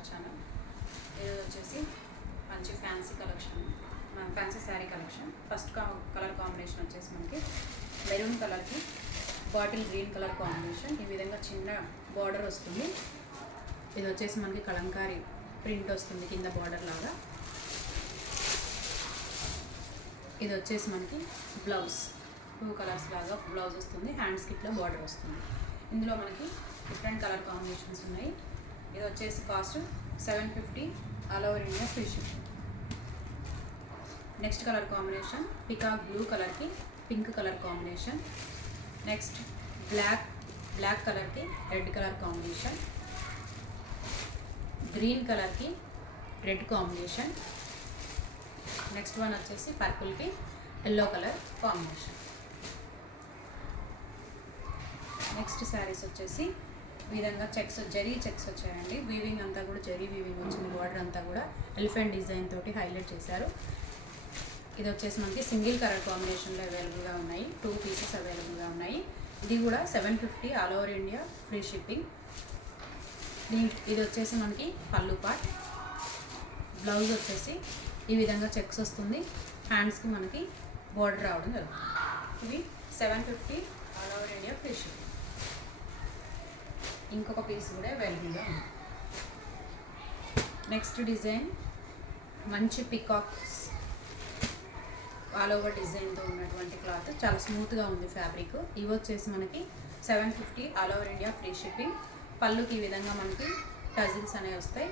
Our channel. ఇది వచ్చేసి మంచి fancy collection, fancy sari collection. First colour combination వచ్చేసి మనకి మెరూన్ కలర్కి బాటిల్ గ్రీన్ కలర్ కాంబినేషన్. ఈ విధంగా చిన్న బార్డర్ వస్తుంది. ఇది వచ్చేసి మనకి కలంకారీ ప్రింట్ వస్తుంది కింద బార్డర్ లాగా. ఇది వచ్చేసి మనకి బ్లౌజ్ 2 కలర్స్ లాగా బ్లౌజ్ వస్తుంది. హ్యాండ్స్కి ఇట్లా బార్డర్ వస్తుంది. ఇందులో మనకి డిఫరెంట్ కలర్ కాంబినేషన్స్ ఉన్నాయి. ఇది వచ్చేసి cost 750 all over India free shipping. Next colour combination peacock blue కలర్కి pink colour combination. Next black కలర్కి రెడ్ కలర్ కాంబినేషన్. గ్రీన్ కలర్కి రెడ్ కాంబినేషన్. నెక్స్ట్ వన్ వచ్చేసి పర్పుల్కి yellow colour combination. Next saris వచ్చేసి ఈ విధంగా జరీ చెక్స్ వచ్చాయండి. వీవింగ్ అంతా కూడా జరీ వీవింగ్ వచ్చింది. బార్డర్ అంతా కూడా ఎలిఫెంట్ డిజైన్ తోటి హైలైట్ చేశారు. ఇది వచ్చేసి మనకి సింగిల్ కలర్ కాంబినేషన్లో అవైలబుల్గా ఉన్నాయి. 2 పీసెస్ అవైలబుల్గా ఉన్నాయి. ఇది కూడా 750 all over India free shipping. ఇది వచ్చేసి మనకి పళ్ళు పార్ట్. బ్లౌజ్ వచ్చేసి ఈ విధంగా చెక్స్ వస్తుంది. హ్యాండ్స్కి మనకి బార్డర్ రావడం జరుగుతుంది. ఇవి 750 all over India free shipping. ఇంకొక పీస్ కూడా అవైలబుల్గా ఉంది. నెక్స్ట్ డిజైన్ మంచి పికాక్స్ ఆల్ ఓవర్ డిజైన్తో ఉన్నటువంటి క్లాత్, చాలా స్మూత్గా ఉంది ఫ్యాబ్రిక్. ఇవి వచ్చేసి మనకి 750 all over India free shipping. పళ్ళుకి ఈ విధంగా మనకి టజిల్స్ అనేవి వస్తాయి.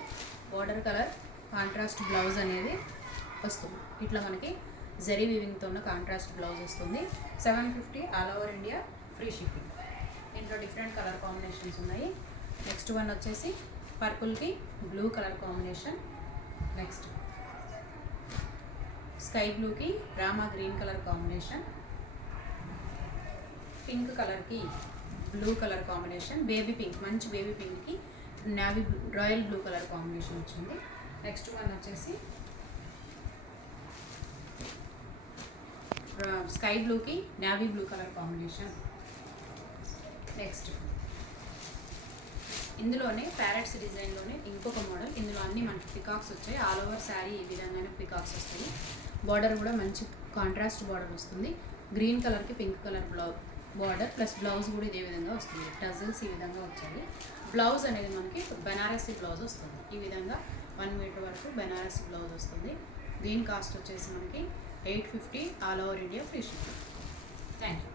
బార్డర్ కలర్ కాంట్రాస్ట్ బ్లౌజ్ అనేది వస్తుంది. ఇట్లా మనకి జరీ వీవింగ్తో ఉన్న కాంట్రాస్ట్ బ్లౌజ్ వస్తుంది. 750 all over India free shipping. ఇంట్లో డిఫరెంట్ కలర్ కాంబినేషన్స్ ఉన్నాయి. నెక్స్ట్ వన్ వచ్చేసి పర్పుల్కి blue colour combination. Next sky బ్లూకి Rama green colour combination. Pink కలర్కి blue colour combination. Baby pink, మంచి బేబీ పింక్కి navy blue royal blue colour combination వచ్చింది. Next one వచ్చేసి స్కై బ్లూకి navy blue colour combination. Next ఇందులోనే ప్యారెట్స్ డిజైన్లోనే ఇంకొక మోడల్. ఇందులో అన్నీ మనకి పికాక్స్ వచ్చాయి. ఆల్ ఓవర్ శారీ ఈ విధంగానే పికాక్స్ వస్తాయి. బార్డర్ కూడా మంచి కాంట్రాస్ట్ బార్డర్ వస్తుంది. గ్రీన్ కలర్కి pink colour border plus blouse కూడా ఇదే విధంగా వస్తుంది. టజిల్స్ ఈ విధంగా వచ్చాయి. బ్లౌజ్ అనేది మనకి బెనారసీ బ్లౌజ్ వస్తుంది. ఈ విధంగా 1 మీటర్ వరకు బెనారసీ బ్లౌజ్ వస్తుంది. దీని కాస్ట్ వచ్చేసి మనకి 850 all over India free shipping. Thank you.